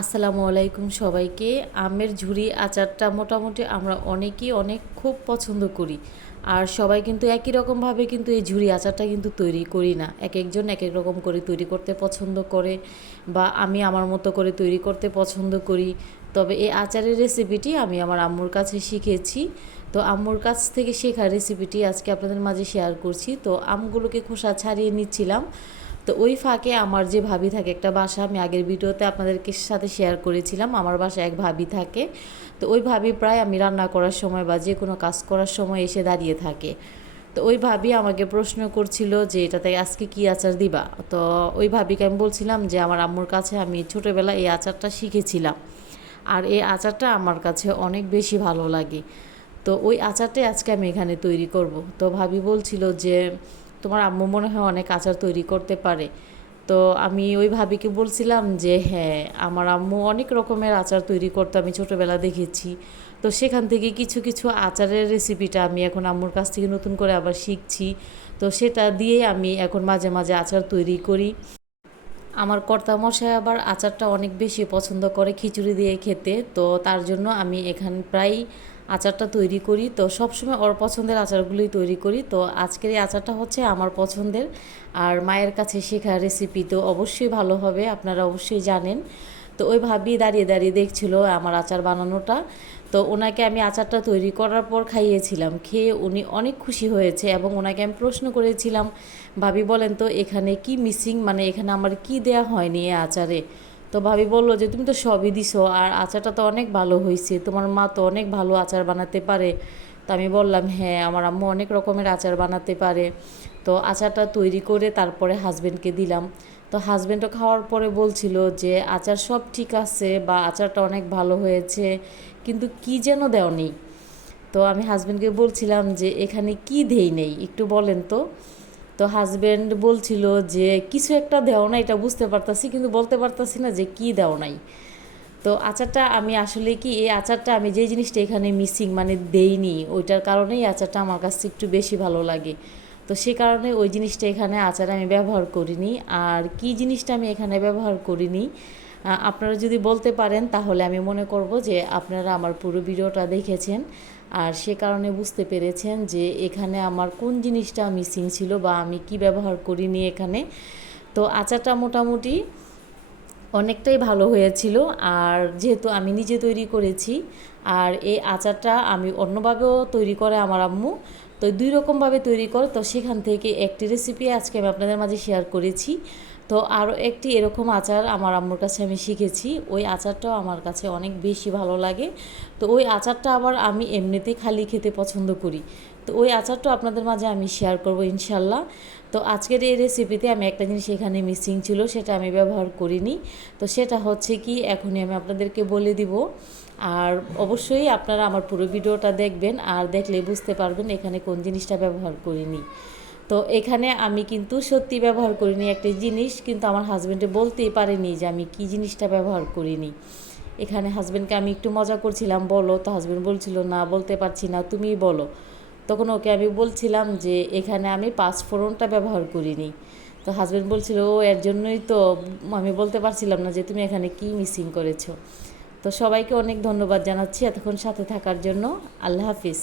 আসসালামু আলাইকুম সবাইকে। আমের ঝুরি আচারটা মোটামুটি আমরা অনেকেই অনেক খুব পছন্দ করি। আর সবাই কিন্তু একই রকমভাবে কিন্তু এই ঝুরি আচারটা কিন্তু তৈরি করি না। এক একজন এক এক রকম করে তৈরি করতে পছন্দ করে বা আমি আমার মতো করে তৈরি করতে পছন্দ করি। তবে এই আচারের রেসিপিটি আমি আমার আম্মুর কাছে শিখেছি। তো আম্মুর কাছ থেকে শেখা রেসিপিটি আজকে আপনাদের মাঝে শেয়ার করছি। তো আমগুলোকে খোসা ছাড়িয়ে নিচ্ছিলাম। তো ওই ফাঁকে আমার যে ভাবি থাকে, একটা বাসা আমি আগের ভিডিওতে আপনাদেরকে সাথে শেয়ার করেছিলাম, আমার বাসায় এক ভাবি থাকে। তো ওই ভাবি প্রায় আমি রান্না করার সময় বা যে কোনো কাজ করার সময় এসে দাঁড়িয়ে থাকে। তো ওই ভাবি আমাকে প্রশ্ন করছিল যে, এটাতে আজকে কি আচার দিবা? তো ওই ভাবিকে আমি বলছিলাম যে, আমার আম্মুর কাছে আমি ছোটোবেলায় এই আচারটা শিখেছিলাম। আর এই আচারটা আমার কাছে অনেক বেশি ভালো লাগে। তো ওই আচারটাই আজকে আমি এখানে তৈরি করব। তো ভাবি বলছিল যে তোমার আম্মু মনে হয় অনেক আচার তৈরি করতে পারে। তো আমি ওই ভাবিকে বলছিলাম যে হ্যাঁ আমার আম্মু অনেক রকমের আচার তৈরি করতে, আমি ছোটোবেলা দেখেছি। তো সেখান থেকে কিছু কিছু আচারের রেসিপিটা আমি এখন আম্মুর কাছ থেকে নতুন করে আবার শিখছি। তো সেটা দিয়েই আমি এখন মাঝে মাঝে আচার তৈরি করি। আমার কর্তামশাই আবার আচারটা অনেক বেশি পছন্দ করে খিচুড়ি দিয়ে খেতে। তো তার জন্য আমি এখানে প্রায় আচারটা তৈরি করি। তো সবসময় ওর পছন্দের আচারগুলোই তৈরি করি। তো আজকের এই আচারটা হচ্ছে আমার পছন্দের। আর মায়ের কাছে শেখা রেসিপি তো অবশ্যই ভালো হবে, আপনারা অবশ্যই জানেন। তো ওই ভাবি দাঁড়িয়ে দাঁড়িয়ে দেখছিল আমার আচার বানানোটা। তো ওনাকে আমি আচারটা তৈরি করার পর খাইয়েছিলাম। খেয়ে উনি অনেক খুশি হয়েছে এবং ওনাকে আমি প্রশ্ন করেছিলাম, ভাবি বলেন তো এখানে কি মিসিং মানে এখানে আমার কি দেয়া হয়নি এই আচারে? তো ভাবি বলল যে, তুমি তো সবই দিছো, আর আচারটা তো অনেক ভালো হয়েছে তোমার মা তো অনেক ভালো আচার বানাতে পারে। তো আমি বললাম হ্যাঁ আমার আম্মু অনেক রকমের আচার বানাতে পারে। তো আচারটা তৈরি করে তারপরে হাজব্যান্ডকে দিলাম। তো হাজব্যান্ডও খাওয়ার পরে বলছিল যে, আচার সব ঠিক আছে বা আচারটা অনেক ভালো হয়েছে, কিন্তু কি যেন দেও নেই। তো আমি হাজব্যান্ডকে বলছিলাম যে, এখানে কি দেই নেই, একটু বলেন তো। তো হাজব্যান্ড বলছিল যে, কিছু একটা দেও না, এটা বুঝতে পারতাছি, কিন্তু বলতে পারতাছি না যে কি দেও নাই। তো আচারটা আমি আসলে কি, এই আচারটা আমি যে জিনিসটা এখানে মিসিং মানে দেইনি, ওইটার কারণেই আচারটা আমার কাছে একটু বেশি ভালো লাগে। তো সে কারণে ওই জিনিসটা এখানে আচার আমি ব্যবহার করিনি। আর কি জিনিসটা আমি এখানে ব্যবহার করিনি আপনারা যদি বলতে পারেন, তাহলে আমি মনে করব যে আপনারা আমার পুরো ভিডিওটা দেখেছেন। আর সে কারণে বুঝতে পেরেছেন যে এখানে আমার কোন জিনিসটা মিসিং ছিল বা আমি কি ব্যবহার করিনি এখানে। তো আচারটা মোটামুটি অনেকটাই ভালো হয়েছিল। আর যেহেতু আমি নিজে তৈরি করেছি, আর এই আচারটা আমি অন্যভাবেও তৈরি করে আমার আম্মু। তো দুই রকমভাবে তৈরি করে, তো সেখান থেকে একটি রেসিপি আজকে আমি আপনাদের মাঝে শেয়ার করেছি। তো আরও একটি এরকম আচার আমার আম্মুর কাছে আমি শিখেছি। ওই আচারটাও আমার কাছে অনেক বেশি ভালো লাগে। তো ওই আচারটা আবার আমি এমনিতেই খালি খেতে পছন্দ করি। তো ওই আচারটা আপনাদের মাঝে আমি শেয়ার করব ইনশাল্লাহ। তো আজকের এই রেসিপিতে আমি একটা জিনিস এখানে মিসিং ছিল, সেটা আমি ব্যবহার করিনি। তো সেটা হচ্ছে কি, এখনই আমি আপনাদেরকে বলে দিব। আর অবশ্যই আপনারা আমার পুরো ভিডিওটা দেখবেন, আর দেখলে বুঝতে পারবেন এখানে কোন জিনিসটা ব্যবহার করিনি। তো এখানে আমি কিন্তু সত্যি ব্যবহার করিনি একটা জিনিস, কিন্তু আমার হাজব্যান্ডে বলতেই পারেনি যে আমি কি জিনিসটা ব্যবহার করিনি। এখানে হাজব্যান্ডকে আমি একটু মজা করছিলাম, বলো। তো হাজব্যান্ড বলছিল, না, বলতে পারছি না, তুমিই বলো। তখন ওকে আমি বলছিলাম যে, এখানে আমি পাঁচফোড়নটা ব্যবহার করিনি। তো হাজব্যান্ড বলছিল, ও, এর জন্যই তো আমি বলতে পারছিলাম না যে তুমি এখানে কি মিসিং করেছ। তো সবাইকে অনেক ধন্যবাদ জানাচ্ছি এতক্ষণ সাথে থাকার জন্য। আল্লাহ হাফিজ।